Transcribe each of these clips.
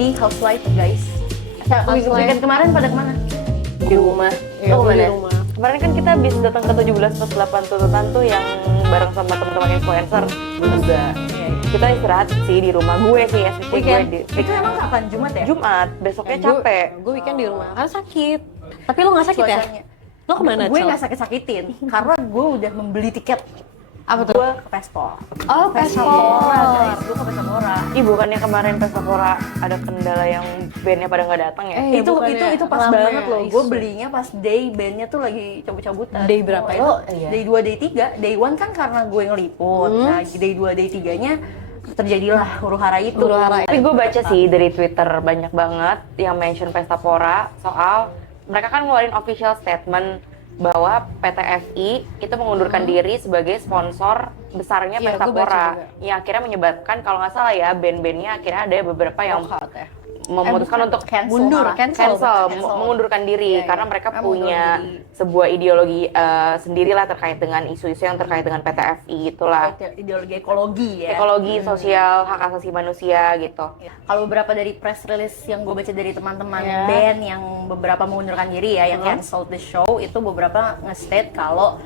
Jadi housewife guys. Weekend kemarin pada kemana? Di rumah. Iya, Oh, gue di mana? rumah. Kemarin kan kita habis datang ke 17/8 tuntutan tuh yang bareng sama teman-teman influencer. Gue juga. Kita istirahat sih di rumah gue sih, especially gue Weekend. di Itu emang kapan? Jumat ya? Jumat, besoknya capek. Gue weekend di rumah. Karena sakit. Tapi lo nggak sakit ya? Cuacanya. Lo kemana, Gue Cel? nggak sakit-sakitin karena gue udah membeli tiket. Apa tuh? Gue ke Pespor. Oh, Pespora, Pespor. guys. Gue ke Pespora. Ih, bukannya kemarin Pestapora ada kendala yang bandnya pada nggak datang ya? Itu pas rame banget loh. isu. Gue belinya pas day bandnya tuh lagi cabut-cabutan. Day berapa itu? Oh, Iya. Day 2, day 3. Day 1 kan karena gue ngeliput. Nah, day 2, day 3-nya terjadilah huru-hara itu. Huru-hara. Tapi gue baca sih dari Twitter banyak banget yang mention Pestapora soal mereka kan ngeluarin official statement bahwa PT FI itu mengundurkan diri sebagai sponsor besarnya Iya, gue baca Pestapora, juga. yang akhirnya menyebabkan kalau nggak salah ya band-bandnya akhirnya ada beberapa yang Knockout ya? memutuskan untuk cancel, cancel, mengundurkan diri Iya, iya. karena mereka Mereka punya mengundurkan diri. sebuah ideologi sendirilah terkait dengan isu-isu yang terkait dengan PT FI gitulah. Ideologi ekologi ya. Ekologi, sosial, hak asasi manusia gitu. Ya. Kalau beberapa dari press release yang gue baca dari teman-teman Ya. band yang beberapa mengundurkan diri ya, yang cancel the show, itu beberapa nge-state kalau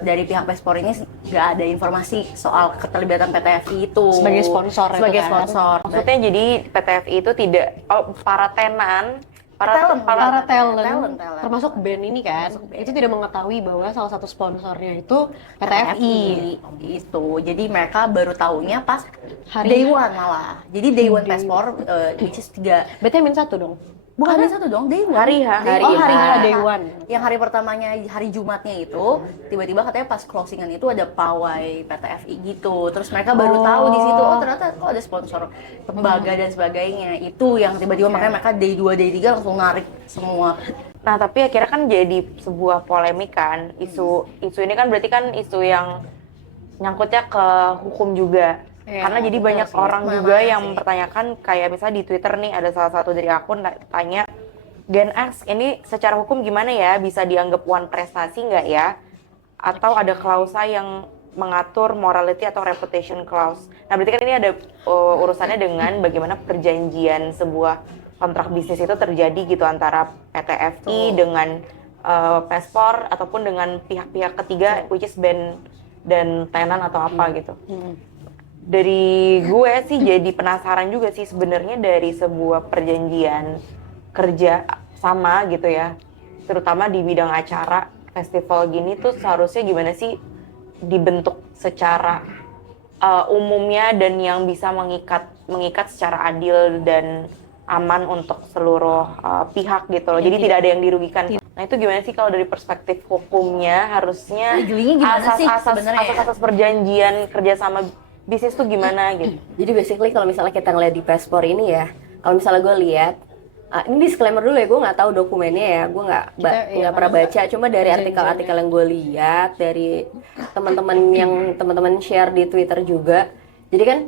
dari pihak Pespor ini nggak ada informasi soal keterlibatan PT FI itu Sebagai sponsor itu sebagai kan? sponsor. Maksudnya jadi PT FI itu tidak para tenan, Talent. Para talent, Talent. termasuk band ini kan, Termasuk band. itu tidak mengetahui bahwa salah satu sponsornya itu PT FI. itu. Jadi mereka baru taunya pas Hari- day one malah. Jadi day one Day Pespor which is 3. Berarti min satu dong? Bukan hari satu dong, day one. Hari H. Day Oh, one. hari H, Nah, day one. Yang hari pertamanya, hari Jumatnya itu, tiba-tiba katanya pas closingan itu ada pawai PT FI gitu. Terus mereka baru tahu di situ, oh ternyata kok ada sponsor lembaga dan sebagainya. Itu yang tiba-tiba makanya mereka day 2, day 3 langsung narik semua. Nah, tapi akhirnya kan jadi sebuah polemik kan. Isu ini kan berarti kan isu yang nyangkutnya ke hukum juga. Iya, Karena jadi betul banyak sih. orang Mana-mana juga sih. yang mempertanyakan, kayak misalnya di Twitter nih ada salah satu dari akun tanya, Gen X ini secara hukum gimana ya? Bisa dianggap one prestasi nggak ya? Atau ada klausa yang mengatur morality atau reputation clause. Nah, berarti kan ini ada urusannya dengan bagaimana perjanjian sebuah kontrak bisnis itu terjadi gitu antara PT FI dengan Pespor ataupun dengan pihak-pihak ketiga which is band dan tenan atau apa gitu. Dari gue sih jadi penasaran juga sih sebenarnya dari sebuah perjanjian kerja sama gitu ya, terutama di bidang acara festival gini tuh seharusnya gimana sih dibentuk secara umumnya dan yang bisa mengikat secara adil dan aman untuk seluruh pihak gitu loh. Jadi tidak ada yang dirugikan. Nah, itu gimana sih kalau dari perspektif hukumnya harusnya Legalnya gimana sih sebenarnya ya? asas perjanjian kerjasama bisnis tuh gimana gitu? Jadi basically kalau misalnya kita ngeliat di Pespor ini ya, kalau misalnya gue lihat, ini disclaimer dulu ya, gue nggak tahu dokumennya ya, gue nggak pernah baca, cuma dari artikel-artikel yang gue lihat, dari teman-teman share di Twitter juga. Jadi kan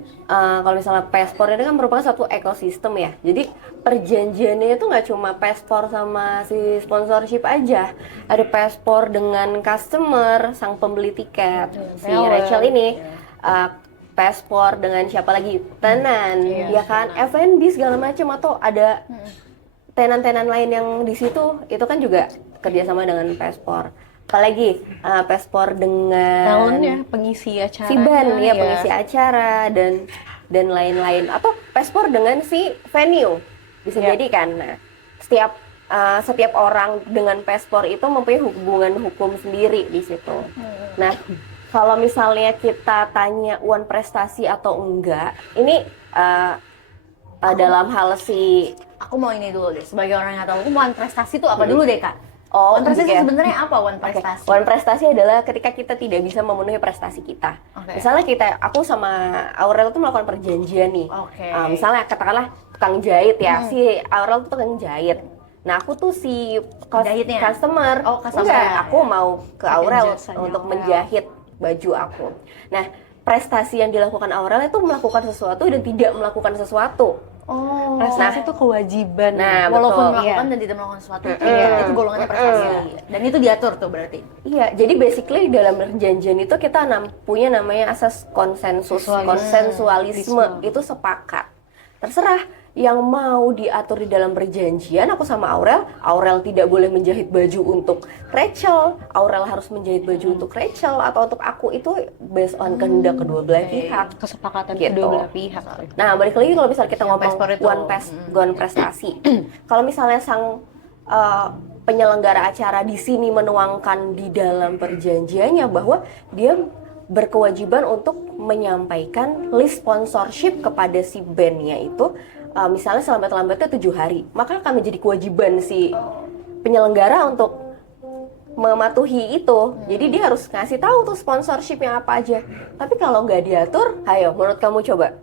kalau misalnya Pespor ini kan merupakan satu ekosistem ya. Jadi perjanjiannya itu nggak cuma Pespor sama si sponsorship aja. Ada Pespor dengan customer, sang pembeli tiket, si Rachel ini. Pespor dengan siapa lagi? Tenan, ya kan? F&B segala macam, atau ada tenan-tenan lain yang di situ, itu kan juga kerjasama dengan Pespor. Apalagi Pespor dengan Talentnya, pengisi acara. si band ya, pengisi acara dan lain-lain, atau Pespor dengan si venue bisa jadi kan. Nah, setiap orang dengan Pespor itu mempunyai hubungan hukum sendiri di situ. Nah, kalau misalnya kita tanya one prestasi atau enggak, ini dalam hal si Aku mau ini dulu deh, sebagai orang yang tahu, one prestasi itu apa dulu deh Kak? Oh, One prestasi oke. sebenarnya apa one Oke, prestasi? one prestasi adalah ketika kita tidak bisa memenuhi prestasi kita. Oke. Misalnya aku sama Aurel tuh melakukan perjanjian nih. Oke. Misalnya katakanlah tukang jahit ya, si Aurel tuh tukang jahit. Nah, aku tuh si Jahitnya? customer. Oh, customer. Enggak, aku mau ke Aurel jasanya untuk Aurel. menjahit baju aku. Nah, prestasi yang dilakukan Aurel itu melakukan sesuatu dan tidak melakukan sesuatu. Oh, Prestasi itu kewajiban. Nah, walaupun betul. melakukan dan tidak melakukan sesuatu, itu golongannya prestasi. Dan itu diatur tuh berarti. Iya, jadi basically dalam perjanjian itu kita punya namanya asas konsensualisme, itu sepakat. Terserah yang mau diatur di dalam perjanjian aku sama Aurel tidak boleh menjahit baju untuk Rachel, Aurel harus menjahit baju untuk Rachel atau untuk aku, itu based on kehendak kedua belah pihak. Kesepakatan Gitu. kedua belah pihak. Nah, balik lagi kalau misalnya kita Yang ngomong pespor itu. one prestasi. Kalau misalnya sang penyelenggara acara di sini menuangkan di dalam perjanjiannya bahwa dia berkewajiban untuk menyampaikan list sponsorship kepada si bandnya itu, misalnya selambat-lambatnya 7 hari, maka akan menjadi kewajiban si penyelenggara untuk mematuhi itu. Jadi dia harus ngasih tahu tuh sponsorshipnya apa aja. Tapi kalau nggak diatur, ayo menurut kamu coba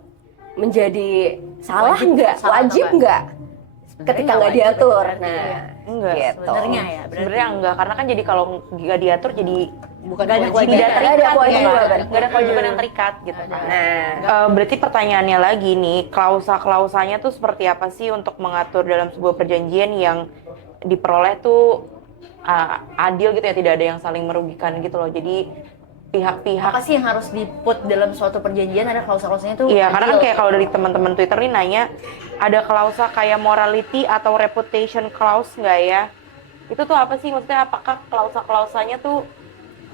menjadi salah nggak? salah Wajib atau nggak? Ketika nggak wajib diatur. ya, berarti Nah, ya. Enggak. gitu. Sebenarnya ya, berarti. Sebenarnya enggak, karena kan jadi kalau nggak diatur jadi Bukan Nggak ada kewajiban. tidak Nggak ada terikat, kewajiban. nggak ada kewajiban yang terikat gitu kan. Nah, Berarti pertanyaannya lagi nih, klausa-klausanya tuh seperti apa sih untuk mengatur dalam sebuah perjanjian yang diperoleh tuh adil gitu ya, tidak ada yang saling merugikan gitu loh. Jadi pihak-pihak Apa sih yang harus diput dalam suatu perjanjian, ada klausa-klausanya tuh? iya, karena kan adil. kayak kalau dari teman-teman Twitter nih nanya, ada klausa kayak morality atau reputation clause nggak ya? Itu tuh apa sih? Maksudnya apakah klausa-klausanya tuh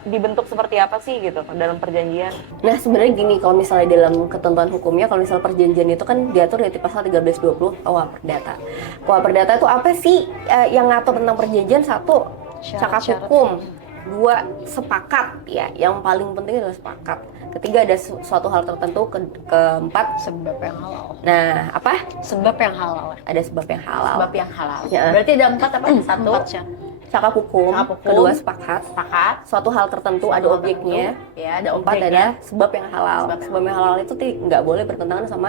dibentuk seperti apa sih gitu dalam perjanjian? Nah, sebenarnya gini, kalau misalnya dalam ketentuan hukumnya, kalau misalnya perjanjian itu kan diatur di pasal 1320 KUH Perdata. KUH Perdata itu apa sih yang ngatur tentang perjanjian? Satu, cakap Syarat-syarat. hukum. Dua, sepakat ya. Yang paling penting adalah sepakat. Ketiga, ada suatu hal tertentu. Keempat, Sebab yang halal. nah apa? Sebab yang halal. Ada sebab yang halal. Sebab yang halal. Ya. Berarti ada 4 apa? Satu, Empat syarat. Cakap hukum. Cakap hukum. Kedua, sepakat. sepakat. Suatu hal tertentu ada Hal objeknya. tertentu. Ya, ada Keempat objeknya. adalah sebab yang halal. Sebab yang halal itu nggak boleh bertentangan sama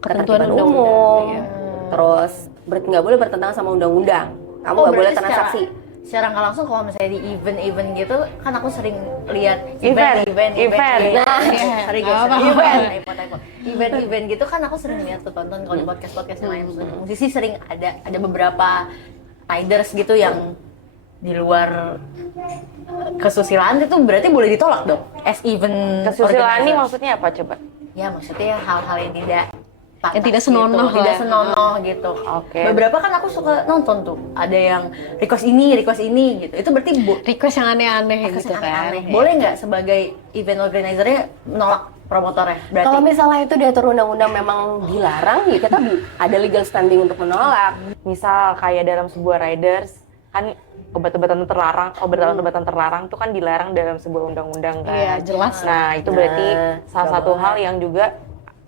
Ketentuan ketertiban undang-undang, umum. iya. Terus nggak boleh bertentangan sama undang-undang. Kamu Oh, nggak boleh berarti transaksi. Secara nggak langsung kalau misalnya di event-event gitu, kan aku sering lihat Event. Nah, sorry guys, Apa-apa. event gitu kan aku sering lihat tuh, tonton kalau di podcast yang lain, musisi sering ada beberapa riders gitu yang di luar kesusilaan, itu berarti boleh ditolak dong as event Kesusilaan ini organizer. maksudnya apa coba? Ya maksudnya hal-hal yang tidak patah Yang tidak senonoh gitu, tidak lah. senonoh gitu. Oke. Beberapa kan aku suka nonton tuh, ada yang request ini gitu. Itu berarti Request yang aneh-aneh request gitu yang kan. aneh-aneh. Boleh nggak sebagai event organizer-nya menolak promotornya? Berarti Kalau misalnya itu diatur undang-undang memang dilarang, ya kita ada legal standing untuk menolak. Misal kayak dalam sebuah riders kan obat-obatan terlarang tuh kan dilarang dalam sebuah undang-undang kan. Iya, jelas. Nah, itu berarti Nah, salah nggak satu boleh. hal yang juga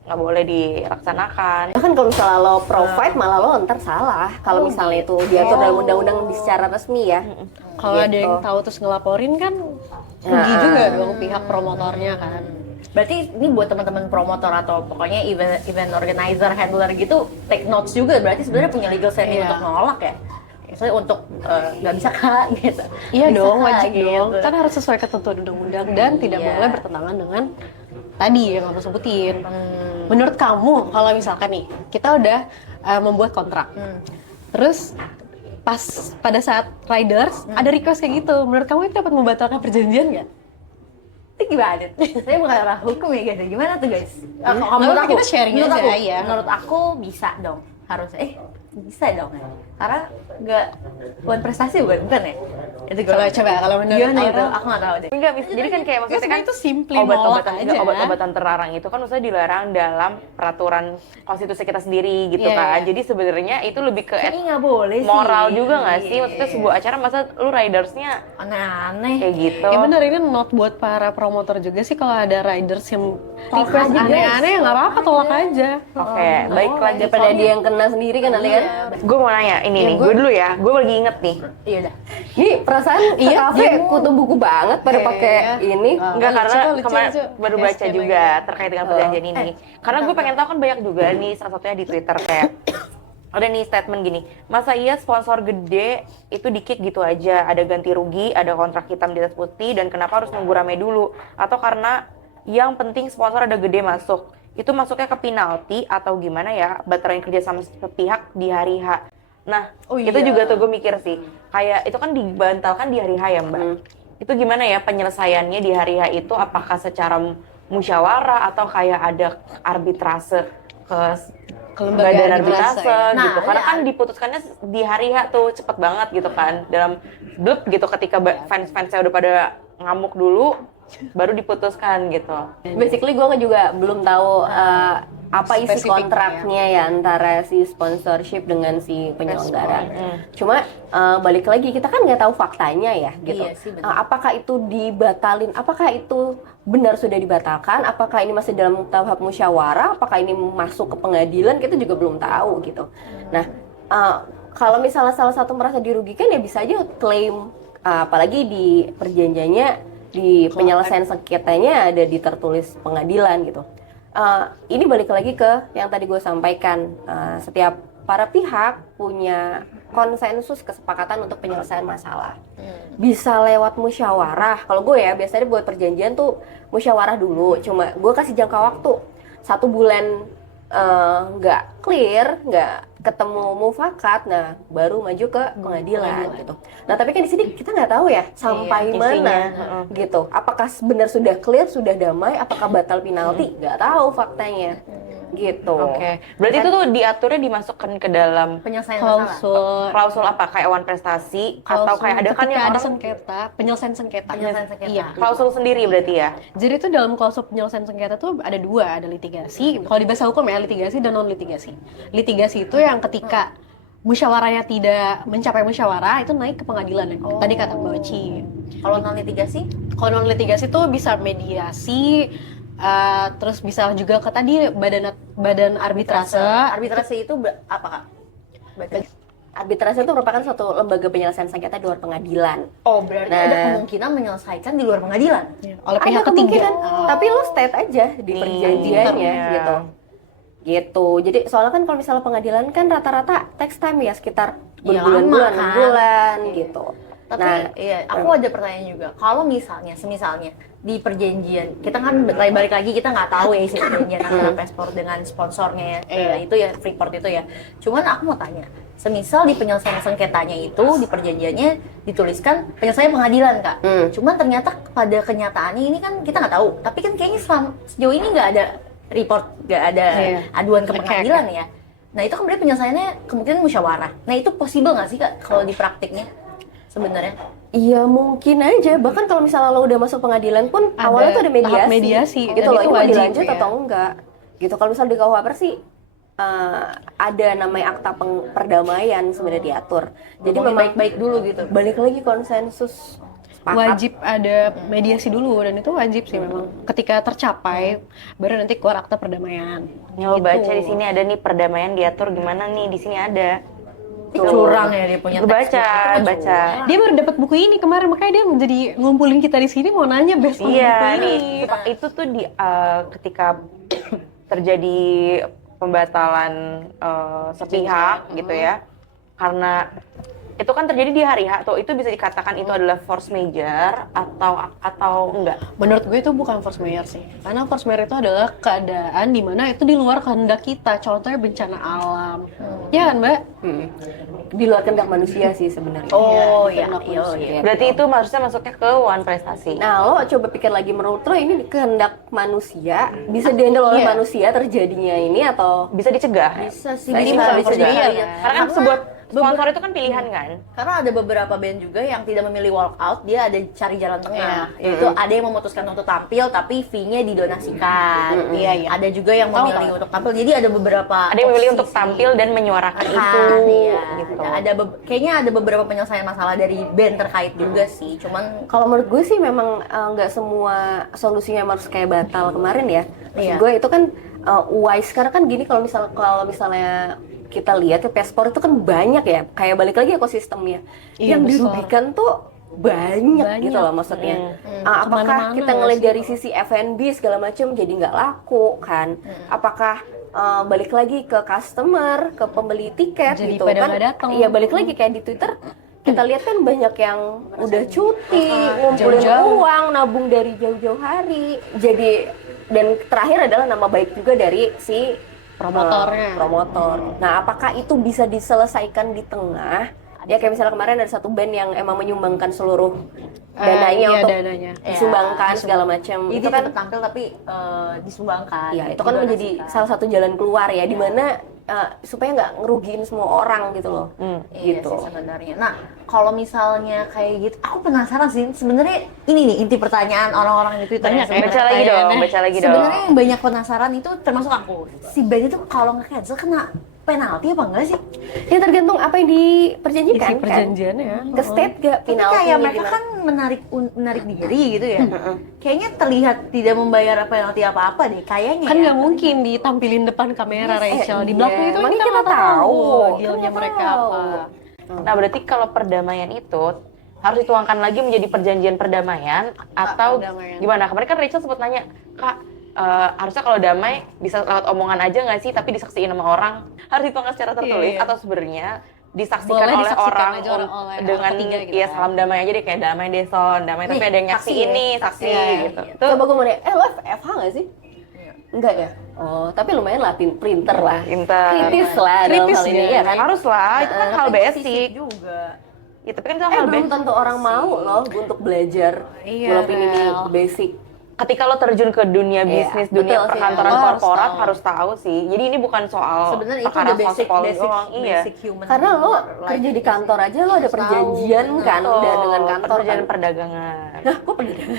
nggak boleh dilaksanakan. Bahkan kalau misalnya lo provide malah lo ntar salah. Kalau misalnya itu diatur dalam undang-undang secara resmi ya. Kalau ada Gitu. yang tahu terus ngelaporin kan rugi Nah. juga dong pihak promotornya kan. berarti ini buat teman-teman promotor atau pokoknya event organizer, handler gitu, take notes juga. Berarti sebenarnya punya legal standing Iya. untuk menolak ya. Misalnya untuk nggak bisa kak gitu. Iya Bisa, dong, Kak, wajib gitu. dong. Kan harus sesuai ketentuan undang-undang dan tidak Iya. boleh bertentangan dengan tadi yang kamu sebutin. Hmm. Menurut kamu, kalau misalkan nih, kita udah membuat kontrak. Terus pas pada saat riders ada request kayak gitu, menurut kamu itu dapat membatalkan perjanjian nggak? Itu gimana? Saya bukan arah hukum ya guys. Gimana tuh guys? Nggak apa-apa, kita sharing menurut aja, aku, ya. Menurut aku bisa dong. Harusnya bisa dong ya. Karena nggak bukan prestasi bukan ya? Itu gue. Coba kalau menurut Gimana itu? Aurel? Aku nggak tahu deh. Enggak, jadi kan kayak maksudnya kan sebenarnya itu simply obat-obatan nolak enggak, aja. obat-obatan terlarang itu kan maksudnya dilarang dalam peraturan konstitusi kita sendiri gitu Iya, kan. iya. Jadi sebenarnya itu lebih ke Kayaknya nggak boleh sih. moral juga nggak sih? Maksudnya sebuah acara masa lu ridersnya Aneh-aneh. kayak gitu. Ya benar, ini not buat para promotor juga sih, kalau ada riders yang Tolak request aja, aneh-aneh ya nggak apa-apa, tolak aja. Oke, baik lagi. Daripada dia yang kena sendiri kan nanti kan. Gue mau nanya, ini nih, gue dulu ya, gue lagi inget nih. Iya dah. Ini perasaan Iya, kafe dia- kutu buku banget pada Iya. pakai ini. Enggak, lucu, karena lucu, kemarin lucu. baru Yes, baca kayak juga lagi. terkait dengan perjanjian ini. Karena gue pengen tahu kan banyak juga nih, salah satunya di Twitter kayak ada nih statement gini, masa iya sponsor gede itu di-kick gitu aja, ada ganti rugi, ada kontrak hitam di atas putih, dan kenapa harus nunggu rame dulu? Atau karena yang penting sponsor ada gede masuk, itu masuknya ke penalti atau gimana ya, baterai kerja sama sepihak di hari H. Nah, Oh itu iya. juga tuh gue mikir sih, kayak itu kan dibantalkan di hari H ya Mbak. Itu gimana ya penyelesaiannya di hari H itu, apakah secara musyawarah atau kayak ada arbitrase ke Kelembagaan badan arbitrase, arbitrase ya. gitu. Nah, Karena iya. kan diputuskannya di hari H tuh cepet banget gitu kan. Dalam blub gitu ketika fans-fansnya udah pada ngamuk dulu baru diputuskan gitu. Basically gue juga belum tahu apa isi Spesifik, kontraknya ya antara si sponsorship dengan si penyelenggara. Cuma balik lagi kita kan nggak tahu faktanya ya gitu. Iya sih, benar. Apakah itu dibatalin? Apakah itu benar sudah dibatalkan? Apakah ini masih dalam tahap musyawarah? Apakah ini masuk ke pengadilan? Kita juga belum tahu gitu. Nah kalau misalnya salah satu merasa dirugikan ya bisa aja klaim, apalagi di perjanjiannya di penyelesaian sengketanya ada di tertulis pengadilan gitu. Ini balik lagi ke yang tadi gue sampaikan, setiap para pihak punya konsensus kesepakatan untuk penyelesaian masalah. Bisa lewat musyawarah. Kalau gue ya biasanya buat perjanjian tuh musyawarah dulu. Cuma gue kasih jangka waktu 1 bulan nggak clear, nggak ketemu mufakat, nah baru maju ke pengadilan gitu. Nah tapi kan di sini kita nggak tahu ya sampai Iya, mana isinya, gitu. Apakah benar sudah clear, sudah damai, apakah batal penalti? Nggak tahu faktanya gitu. Oke. Berarti itu tuh diaturnya dimasukkan ke dalam Penyelesaian masalah. klausul apa? Kayak wan prestasi atau kayak ada kan ketika yang ada orang sengketa, penyelesaian sengketa. Penyelesaian sengketa. Iya. klausul sendiri berarti ya? Jadi itu dalam klausul penyelesaian sengketa tuh ada 2, ada litigasi. Kalau di bahasa hukum ya litigasi dan non litigasi. Litigasi itu yang ketika musyawarahnya tidak mencapai musyawarah itu naik ke pengadilan ya. Tadi kata Mbak Oci. Kalau non litigasi, Kalau non litigasi itu bisa mediasi, terus bisa juga ke tadi badan arbitrase. arbitrase itu apa Kak? Berarti- Arbitrase itu merupakan suatu lembaga penyelesaian sengketa di luar pengadilan. Oh, berarti Nah. ada kemungkinan menyelesaikan di luar pengadilan. Oleh pihak Ada ketiga. kemungkinan, tapi lo state aja di perjanjiannya Iya. gitu. Gitu. Jadi soalnya kan kalau misalnya pengadilan kan rata-rata text time ya sekitar Iya, berbulan-bulan, lama kan. 6 bulan gitu. Tapi Nah, iya, aku ada pertanyaan juga. Kalau misalnya, semisalnya di perjanjian, kita kan balik lagi kita nggak tahu ya isi perjanjian antara Passport dengan sponsornya ya, itu ya Freeport itu ya. Cuman aku mau tanya, semisal di penyelesaian sengketanya itu di perjanjiannya dituliskan penyelesaian pengadilan Kak. Cuman ternyata pada kenyataannya ini kan kita nggak tahu. Tapi kan kayaknya sejauh ini nggak ada report, nggak ada aduan ke pengadilan ya. Nah itu kan berarti penyelesaiannya kemungkinan musyawarah. Nah itu possible nggak sih Kak kalau di praktiknya sebenarnya? iya mungkin aja. Bahkan kalau misalnya lo udah masuk pengadilan pun Ada awalnya tuh ada mediasi. tahap mediasi. Gitu Dan loh, itu ini mau wajib dilanjut ya. atau enggak. Gitu. Kalau misalnya di KUHP sih ada namanya akta perdamaian sebenarnya diatur. Jadi Ngomongin memang baik-baik dulu gitu. balik lagi konsensus. Sepakat. Wajib ada mediasi dulu dan itu wajib sih memang. Ketika tercapai baru nanti keluar akta perdamaian. Nih lo baca di sini ada nih perdamaian diatur gimana nih, di sini ada. Curang ya dia punya Gue baca, textbook. baca. Dia baru dapat buku ini kemarin makanya dia menjadi ngumpulin kita di sini mau nanya best on buku Iya, ini. itu tuh di ketika terjadi pembatalan sepihak gitu ya, karena itu kan terjadi di hari H tuh, itu bisa dikatakan itu adalah force majeure atau enggak? Menurut gue itu bukan force majeure sih. Karena force majeure itu adalah keadaan di mana itu di luar kehendak kita. Contohnya bencana alam. Ya kan, Mbak? Di luar kehendak manusia sih sebenarnya. Oh Di iya, kehendak iya, manusia. iya. Berarti itu harusnya masuknya ke wan prestasi. Nah, lo coba pikir lagi, menurut lo ini kehendak manusia bisa dihandle oleh Iya. manusia terjadinya ini atau Bisa dicegah? Bisa sih, Nah, ini bisa, bukan bisa force jadi majeure. iya. Karena kan sebuah sponsor itu kan pilihan kan? Karena ada beberapa band juga yang tidak memilih walk out, dia ada cari jalan tengah. Yaitu ada yang memutuskan untuk tampil tapi fee-nya didonasikan. Iya, iya. Ada juga yang memilih untuk tampil. Jadi ada beberapa Ada yang memilih opsi untuk sih. tampil dan menyuarakan itu Iya, gitu. ada kayaknya ada beberapa penyelesaian masalah dari band terkait juga sih. Cuman kalau menurut gue sih memang nggak semua solusinya harus kayak batal kemarin ya. Maksud Iya. gue itu kan wise karena kan gini, kalau misalnya kita lihat ya Passport itu kan banyak ya, kayak balik lagi ekosistemnya. Iya, Yang besar. dirugikan tuh banyak Banyak. gitu loh maksudnya. Apakah Kemana-mana kita nggak ngeliat sih? dari sisi F&B segala macam jadi nggak laku kan? Apakah balik lagi ke customer, ke pembeli tiket Jadi gitu pada kan? nggak datang. Iya, balik lagi kayak di Twitter kita lihat kan banyak yang udah cuti, ngumpulin jauh-jauh. uang, nabung dari jauh-jauh hari. Jadi dan terakhir adalah nama baik juga dari si Promotornya. promotor. Nah, apakah itu bisa diselesaikan di tengah Ya kayak misalnya kemarin ada satu band yang emang menyumbangkan seluruh dananya untuk dananya. disumbangkan segala macam. Itu Itu kan tetap tampil tapi disumbangkan. ya itu kan menjadi salah satu jalan keluar ya, di mana supaya nggak ngerugiin semua orang gitu loh. Iya Gitu. sih sebenarnya. Nah, kalau misalnya kayak gitu, aku penasaran sih. Sebenarnya ini nih inti pertanyaan orang-orang di Twitter. Banyak ya. Baca lagi dong, baca lagi dong. Sebenarnya yang banyak penasaran itu termasuk aku. Si Ben itu kalau nge-cancel kena penalti apa enggak sih? Ya tergantung apa yang diperjanjikan Isi kan. perjanjiannya. Ke state gak Tapi penalti kayak mereka kan menarik diri gitu ya. Kayaknya terlihat tidak membayar penalti apa-apa deh. Kayaknya Kan ya. nggak mungkin ditampilin depan kamera Rachel. Di iya. belakang itu Makanya kita nggak kita tahu tahu. dealnya Kan nggak mereka tahu. apa. Nah, berarti kalau perdamaian itu harus dituangkan lagi menjadi perjanjian perdamaian atau perdamaian. gimana? Kemarin kan Rachel sempat nanya, Kak, harusnya kalau damai bisa lewat omongan aja nggak sih, tapi disaksiin sama orang? Harus dituangkan secara tertulis Iya. atau sebenarnya disaksikan Boleh oleh disaksikan orang aja oleh orang dengan ketiga gitu ya kan. salam damai aja deh, kayak damai Deson, damai tapi Nih, ada yang nyaksi saksi ya, ini, saksi saksi ya, gitu. iya. Tuh Coba gue mau nanya, lo FH nggak sih? Enggak ya? Oh, tapi lumayan lah printer lah. pinter. Kritis lah dalam Kritis hal ini ya. ya kan? Harus lah, itu kan hal basic. juga. Ya, tapi kan itu hal Belum basic. tentu orang mau loh untuk belajar Iya, walaupun ini Rel. basic. Ketika lo terjun ke dunia Iya, bisnis, dunia betul sih. perkantoran Lo harus korporat tahu. harus tahu sih. Jadi ini bukan soal Sebenarnya itu perkara udah basic sospol basic doang. Iya. basic human. Karena lo life. kerja di kantor aja lo ada perjanjian kan Betul, udah dengan kantor perjanjian kan. perdagangan. Nah, kok perjanjian?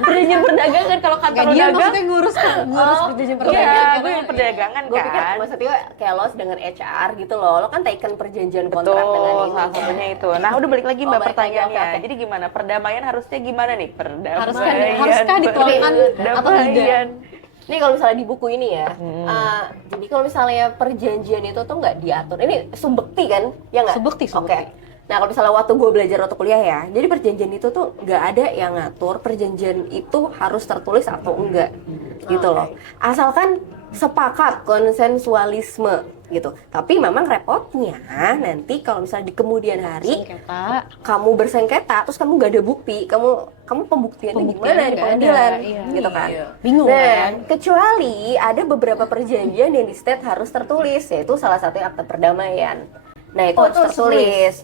Perjanjian perdagangan kalau kantor Nggak, dia dagang. maksudnya ngurus perjanjian Iya, perdagangan. gue yang perdagangan Gue pikir kan. maksudnya kayak lo dengan HR gitu loh. Lo kan taken perjanjian kontrak Betul, dengan ini. salah satunya itu. Nah, udah balik lagi Oh, Mbak balik lagi, pertanyaannya. oke. Jadi gimana? Perdamaian harusnya gimana nih? Perdamaian. Haruskah dituangkan atau tidak? Perdamaian. Ini kalau misalnya di buku ini ya, jadi kalau misalnya perjanjian itu tuh nggak diatur. Ini sumbekti kan, ya nggak? Sumbekti, Oke. sumbekti. Nah kalau misalnya waktu gue belajar waktu kuliah ya, jadi perjanjian itu tuh nggak ada yang ngatur perjanjian itu harus tertulis atau enggak, gitu loh. Asalkan sepakat konsensualisme gitu. Tapi memang repotnya nanti kalau misalnya di kemudian hari Sengketa. kamu bersengketa terus kamu gak ada bukti, kamu pembuktiannya Pembuktiannya gimana di nggak pengadilan ada, iya. gitu kan. Iya. Bingung Nah, kan? kecuali ada beberapa perjanjian yang di state harus tertulis, yaitu salah satunya akte perdamaian. Nah, itu Oh, harus itu harus tertulis.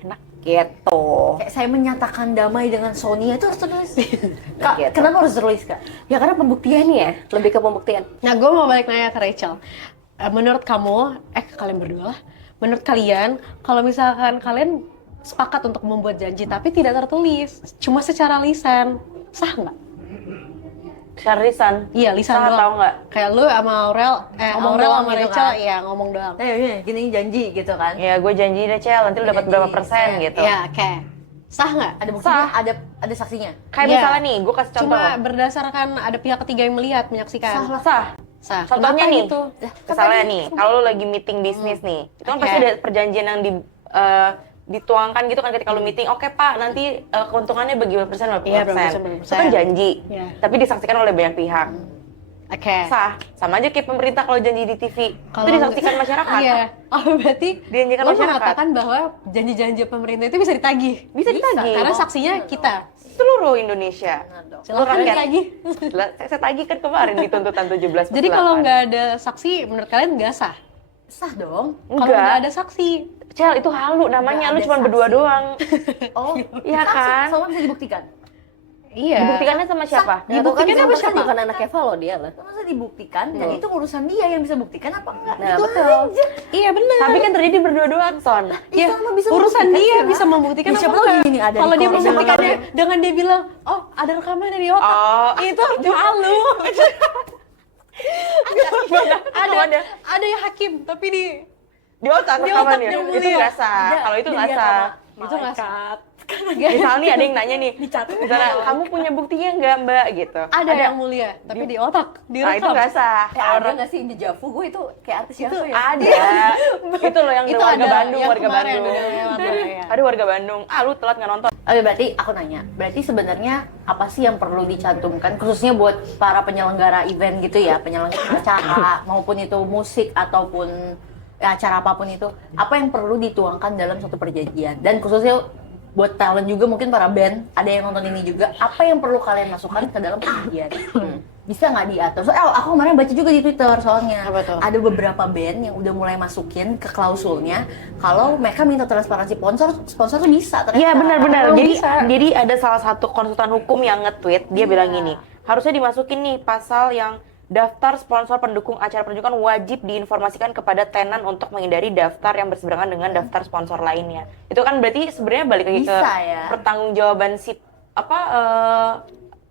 Enak gitu. Kayak saya menyatakan damai dengan Sony itu harus tertulis. Kak, Gitu. kenapa harus tertulis, Kak? Ya karena pembuktiannya, lebih ke pembuktian. Nah, gue mau balik nanya ke Rachel. Menurut kamu, kalian berdua lah, menurut kalian, kalau misalkan kalian sepakat untuk membuat janji tapi tidak tertulis, cuma secara lisan, sah nggak? Syarisan. Iya, lisan Sah doang. atau nggak? Kayak lu sama Aurel, Ngomong Aurel doang sama gitu Rachel, kan? iya ngomong doang. Gini janji gitu kan. Ya, gue janji deh, Cel, nanti lu dapat Janji, berapa persen iya. gitu. Iya, kayak sah nggak? Ada buktinya, Sah. ada saksinya. Kayak Iya. misalnya nih, gue kasih contoh. Cuma berdasarkan ada pihak ketiga yang melihat, menyaksikan. Sah. Sah. Contohnya Kenapa nih, gitu? misalnya nih, kalau lu lagi meeting bisnis nih, itu kan Oke. pasti ada perjanjian yang dituangkan gitu kan ketika lu meeting, oke Pak, nanti keuntungannya bagi berapa persen, berapa Iya, berapa persen. persen, berapa Itu kan persen. janji, Iya. tapi disaksikan oleh banyak pihak. Oke. Sah, sama aja kayak pemerintah kalau janji di TV, Kalau itu disaksikan masyarakat. Iya. Oh, berarti Dijanjikan lo masyarakat. mengatakan bahwa janji-janji pemerintah itu bisa ditagih. Bisa ditagih. Karena saksinya kita. Seluruh Indonesia. Silakan rakyat. ditagih. Saya tagih kan kemarin di tuntutan 17/8. Jadi kalau nggak ada saksi, menurut kalian nggak sah? Sah dong. Kalau nggak Enggak. ada saksi, Cel, itu halu namanya, Nggak lu ada cuma saksi. berdua doang. Oh, Iya kan? Semua bisa dibuktikan. iya. Dibuktikannya sama siapa? Nah, itu kan Dibuktikan sama sama siapa? bukan anak Keva loh dia lah. Masa dibuktikan? Dan itu urusan dia yang bisa buktikan apa enggak? Nah, Itu betul. aja. Iya benar. Tapi kan terjadi berdua doang, Son. Ya, sama bisa urusan membuktikan, dia siapa? bisa membuktikan Ya, apa siapa tahu enggak. gini ada Kalau di dia koran. membuktikannya dengan dia bilang, oh ada rekaman dari otak. Oh, Itu malu. ada yang hakim, tapi di otak Di rekaman otak ya? yang Itu mulia. nggak sah. Kalau itu nggak sah. itu nggak sah. Misalnya nih ada yang nanya nih, misalnya kamu punya buktinya nggak Mbak gitu. Ada yang mulia, tapi di otak, Nah itu direkam. nggak sah. Kayak ada nggak sih di Javu gue itu kayak artis siapa ya? Ada. Itu loh yang Itu warga ada, Bandung, yang warga kemarin Bandung. udah lewat, ya. Ada warga Bandung. Ah lu telat nggak nonton. Oke, berarti aku nanya. Berarti sebenarnya apa sih yang perlu dicantumkan khususnya buat para penyelenggara event gitu ya, penyelenggara acara maupun itu musik ataupun ya, acara apapun itu, apa yang perlu dituangkan dalam suatu perjanjian? Dan khususnya buat talent juga mungkin para band, ada yang nonton ini juga, apa yang perlu kalian masukkan ke dalam perjanjian? bisa nggak diatur? Aku kemarin baca juga di Twitter soalnya Apa tuh? ada beberapa band yang udah mulai masukin ke klausulnya kalau mereka minta transparansi sponsor tuh bisa ternyata. Iya benar-benar. Oh, Jadi bisa. jadi ada salah satu konsultan hukum yang nge-tweet, dia bilang gini, harusnya dimasukin nih pasal yang daftar sponsor pendukung acara pertunjukan wajib diinformasikan kepada tenan untuk menghindari daftar yang berseberangan dengan daftar sponsor lainnya. Itu kan berarti sebenarnya balik lagi ke Bisa, ya. pertanggungjawaban si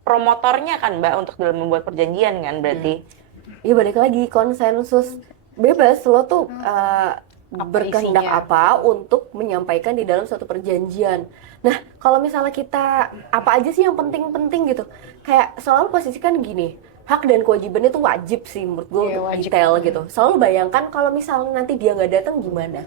promotornya kan Mbak untuk dalam membuat perjanjian kan berarti. Iya balik lagi konsensus bebas lo tuh berkehendak isinya? apa untuk menyampaikan di dalam suatu perjanjian. Nah kalau misalnya kita apa aja sih yang penting-penting gitu, kayak selalu posisikan gini, hak dan kewajiban itu wajib sih menurut gue Iya, untuk wajib. detail gitu. Selalu bayangkan kalau misalnya nanti dia nggak datang gimana.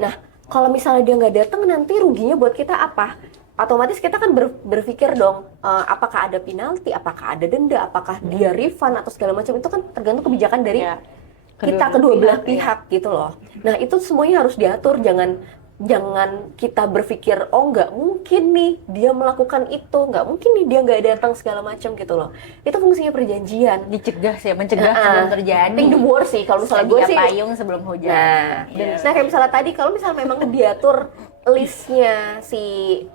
Nah kalau misalnya dia nggak datang nanti ruginya buat kita apa? Otomatis kita kan berpikir dong, apakah ada penalti, apakah ada denda, apakah dia refund atau segala macam, itu kan tergantung kebijakan dari Iya. kita kedua belah pihak gitu loh. Nah itu semuanya harus diatur, jangan kita berpikir oh nggak mungkin nih dia melakukan itu, nggak mungkin nih dia nggak datang segala macam gitu loh. Itu fungsinya perjanjian. Dicegah sih, mencegah sebelum terjadi. Think the worst sih kalau misalnya gue Sedia sih. payung sebelum hujan. Nah, nah kayak misalnya tadi kalau misalnya memang diatur listnya si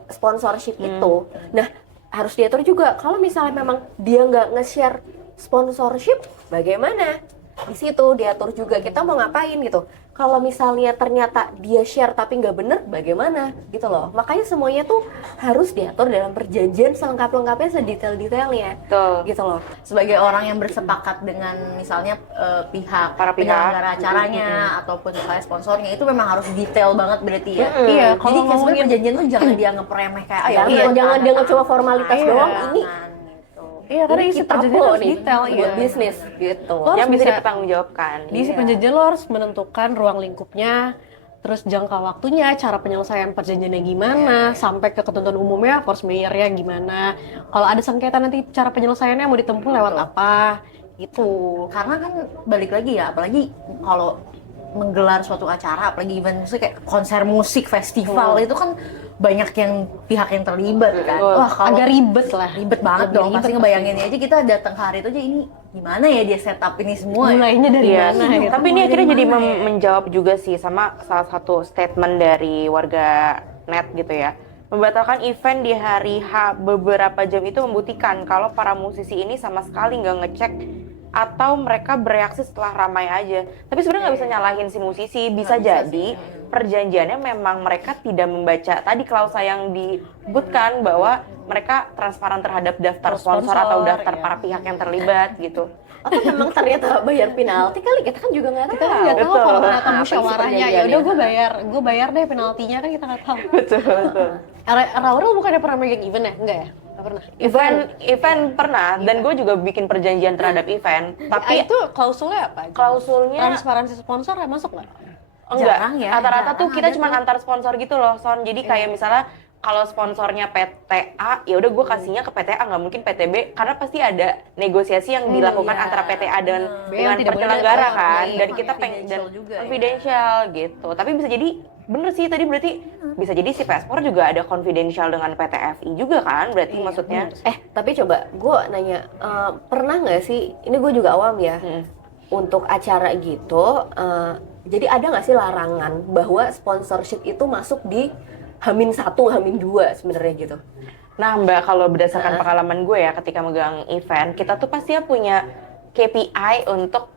sponsorship itu, nah harus diatur juga kalau misalnya memang dia nggak nge-share sponsorship, bagaimana? Di situ diatur juga kita mau ngapain gitu. Kalau misalnya ternyata dia share tapi nggak bener, bagaimana gitu loh. Makanya semuanya tuh harus diatur dalam perjanjian selengkap-lengkapnya, sedetail-detailnya. Betul. Gitu loh. Sebagai orang yang bersepakat dengan misalnya Para pihak. penyelenggara acaranya ataupun misalnya sponsornya itu memang harus detail banget berarti ya. Iya, Jadi kalau kayak sebenarnya ngomongin perjanjian tuh jangan dianggap remeh kayak Jangan, iya, jangan tanda dianggap cuma tangan. formalitas Iya, doang. Ini tangan, gitu. Iya, karena ini isi kita perjanjian pro harus nih detail, buat iya. bisnis gitu. Lo harus Yang bisa bisa- dipertanggungjawabkan. Di isi Iya. perjanjian lo harus menentukan ruang lingkupnya, terus jangka waktunya, cara penyelesaian perjanjiannya gimana, sampai ke ketentuan umumnya, force majeure-nya gimana. Kalau ada sengketa nanti cara penyelesaiannya mau ditempuh lewat apa, gitu. Karena kan balik lagi ya, apalagi kalau menggelar suatu acara, apalagi event musik kayak konser musik, festival itu kan banyak yang pihak yang terlibat kan. Betul. Wah, kalau Agak ribet lah. ribet banget Lebih dong. ribet Pasti ngebayanginnya aja kita datang ke hari itu aja ini gimana ya dia setup ini semua. Ya? Mulainya dari Iya, mana gitu. tapi ini akhirnya jadi Dari mana ya? menjawab juga sih sama salah satu statement dari warga net gitu ya. Membatalkan event di hari H beberapa jam itu membuktikan kalau para musisi ini sama sekali nggak ngecek atau mereka bereaksi setelah ramai aja. Tapi sebenarnya nggak bisa nyalahin si musisi, bisa jadi perjanjiannya memang mereka tidak membaca tadi klausa yang disebutkan bahwa mereka transparan terhadap daftar sponsor atau daftar iya. para pihak yang terlibat gitu. Atau memang ternyata bayar penalti kali, kita kan juga nggak tahu. Kita kan nggak tahu Betul. kalau ternyata Apa isi musyawarahnya, ya perjanjiannya? udah gue bayar deh penaltinya, kan kita nggak tahu. Betul, betul. Raurel bukannya pernah megang event ya? Enggak ya? Nggak pernah. Event pernah, dan gue juga bikin perjanjian terhadap event. Tapi Tapi itu klausulnya apa? klausulnya Transparansi sponsor ya masuk nggak? enggak. Jarang ya, Rata-rata tuh jarang kita ada cuma tuh. antar sponsor gitu loh, Son. Jadi kayak misalnya kalau sponsornya PTA, ya udah gue kasihnya ke PTA, nggak mungkin PTB, karena pasti ada negosiasi yang dilakukan iya. antara PTA dan Yang tidak boleh penyelenggara datang, kan. iya, Dan kita confidential juga ya. confidential gitu. Tapi bisa jadi bener sih tadi berarti bisa jadi si Pespor juga ada confidential dengan PT FI juga kan, berarti maksudnya. Tapi coba gue nanya, pernah nggak sih, ini gue juga awam ya, untuk acara gitu, jadi ada nggak sih larangan bahwa sponsorship itu masuk di H-1, H-2 sebenarnya gitu? Nah Mbak, kalau berdasarkan pengalaman gue ya ketika megang event, kita tuh pasti ya punya KPI untuk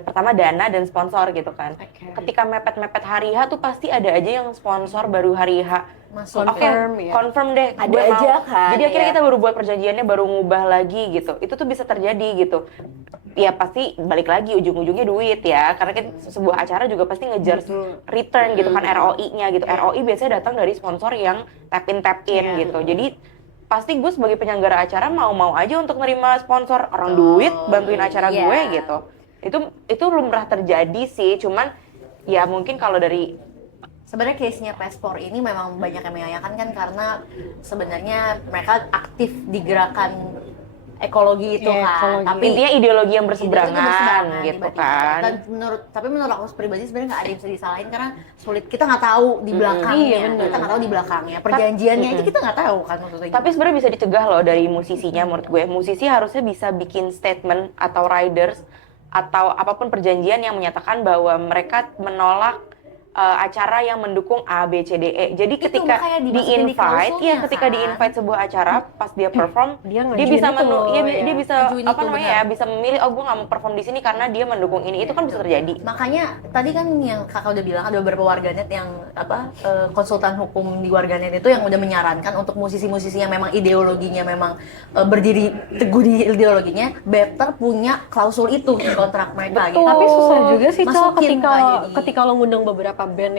pertama dana dan sponsor gitu kan. Oke. Ketika mepet-mepet hari H tuh pasti ada aja yang sponsor baru hari H. Masuk. Oke, Confirm, ya. confirm deh. Ada gue mau. aja kan, Jadi akhirnya ya. kita baru buat perjanjiannya, baru ngubah lagi gitu. Itu tuh bisa terjadi gitu. Ya pasti balik lagi ujung-ujungnya duit ya. Karena kan sebuah acara juga pasti ngejar return gitu kan, ROI-nya gitu. ROI biasanya datang dari sponsor yang tap-in gitu. Jadi pasti gue sebagai penyelenggara acara mau-mau aja untuk nerima sponsor orang duit bantuin acara iya. gue gitu. Itu belum pernah terjadi sih, cuman ya mungkin kalau dari Sebenarnya case-nya Pespor ini memang banyak yang menyayangkan kan karena sebenarnya mereka aktif di gerakan ekologi itu Iya, kan. ekologi. Tapi Intinya ideologi yang itu berseberangan gitu tiba-tiba. kan. Dan menurut aku pribadi sebenarnya nggak ada yang bisa disalahin karena sulit, kita nggak tahu di belakangnya. Iya, bener. Kita nggak tahu di belakangnya perjanjiannya itu kita nggak tahu kan maksudnya. Tapi sebenarnya bisa dicegah loh dari musisinya menurut gue. Musisi harusnya bisa bikin statement atau riders atau apapun perjanjian yang menyatakan bahwa mereka menolak acara yang mendukung A, B, C, D, E. Jadi Itu ketika makanya dimasukin di di-invite, klausulnya, ketika kan? di-invite sebuah acara, pas dia perform, Dia dia ngajuin bisa itu loh, iya, ya. dia bisa Ngajuin apa itu, namanya benar. ya, bisa memilih oh gue nggak mau perform di sini karena dia mendukung ini. Itu kan bisa terjadi. Makanya tadi kan yang kakak udah bilang ada beberapa warganet yang konsultan hukum di warganet itu yang udah menyarankan untuk musisi-musisi yang memang ideologinya memang berdiri teguh di ideologinya, better punya klausul itu di kontrak mereka gitu. Tapi susah juga sih, Col, Masukin ketika lo ngundang beberapa band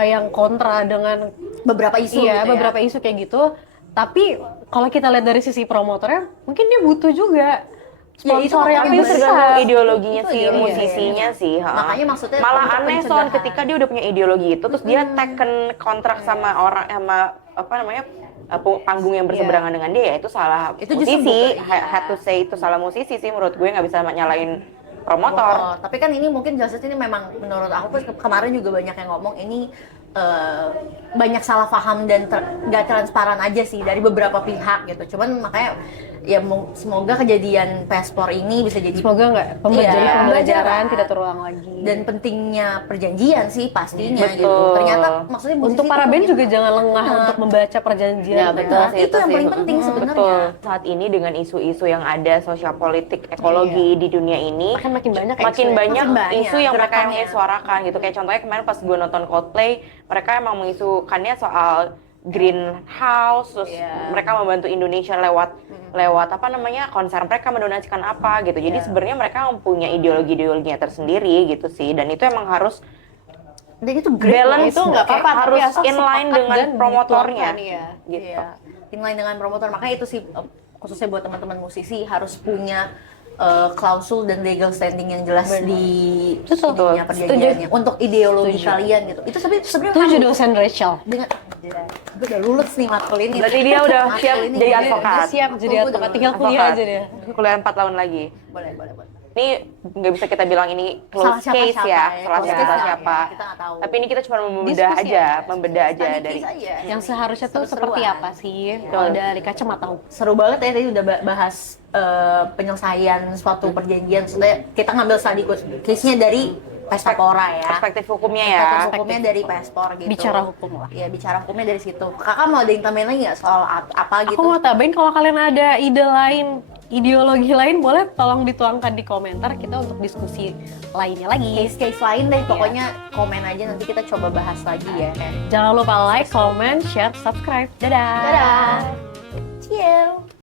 yang kontra dengan beberapa isu iya, gitu ya. beberapa isu kayak gitu. Tapi kalau kita lihat dari sisi promotornya, mungkin dia butuh juga Ya, itu sponsor yang makanya Itu besar. tergantung besar. ideologinya Itu si ideologi. musisinya sih. Ha. Makanya maksudnya malah untuk aneh Son pencegahan. ketika dia udah punya ideologi itu terus dia teken kontrak sama orang sama apa namanya panggung yang berseberangan dengan dia ya itu salah Itu justru musisi. bukan, iya. Had to say itu salah musisi sih menurut gue, nggak bisa nyalain promotor. Tapi kan ini mungkin jelas ini memang menurut aku kemarin juga banyak yang ngomong ini banyak salah paham dan nggak transparan aja sih dari beberapa pihak gitu. Cuman makanya ya semoga kejadian Pespor ini bisa jadi Semoga nggak Iya, jadi pembelajaran, pembelajaran. tidak terulang lagi. dan pentingnya perjanjian sih pastinya Betul. gitu. Ternyata maksudnya musisi Untuk para tuh band mungkin- juga jangan lengah Nah. untuk membaca perjanjian. Ya, betul Nah, sih, itu itu yang sih. paling penting sebenarnya. Betul. Saat ini dengan isu-isu yang ada sosial politik, ekologi di dunia ini Makin banyak makin isu ya. banyak Makin banyak isu yang mereka yang gerakannya. suarakan gitu. Kayak contohnya kemarin pas gue nonton Coldplay, mereka emang mengisukannya soal greenhouse, terus mereka membantu Indonesia lewat apa namanya konser mereka mendonasikan apa gitu. Jadi sebenarnya mereka mempunyai ideologinya tersendiri gitu sih. Dan itu emang harus Dan itu great balance, itu nggak apa-apa, tapi harus asal inline sepakat dengan dan promotornya. dituangkan, iya. Gitu. Iya, inline dengan promotor. Makanya itu sih khususnya buat teman-teman musisi harus punya klausul dan legal standing yang jelas di ininya perjanjiannya untuk ideologi kalian gitu. Itu sebenarnya Tujuh harus dosen Rachel. dengan gue udah lulus nih matkul ini. Berarti dia udah Matkul siap ini. jadi Iya, advokat. dia Siap jadi Tunggu advokat, dulu. tinggal kuliah Advokat. aja dia. Kuliah 4 tahun lagi. Boleh. Ini nggak bisa kita bilang ini Salah close case siapa-siapa ya, ya, salah close siapa case siapa. ya, kita nggak tahu. Tapi ini kita cuma membedah Diskusi aja, aja. membedah aja Study dari. case aja. Yang seharusnya tuh Seru-seruan. seperti apa sih kalau dari kacamata hukum? Seru banget ya tadi udah bahas penyelesaian suatu perjanjian. Sebenarnya kita ngambil study case-nya dari Pestapora ya. Perspektif hukumnya ya. Perspektif hukumnya dari Pespor gitu. Bicara hukum lah. Iya, bicara hukumnya dari situ. Kakak mau ada yang tambahin lagi nggak soal apa gitu? Aku mau tambahin kalau kalian ada ide lain, ideologi lain boleh tolong dituangkan di komentar kita untuk diskusi lainnya lagi. Case-case lain deh, pokoknya komen aja nanti kita coba bahas lagi ya. Jangan lupa like, comment, share, subscribe. Dadah. Dadah. Ciao.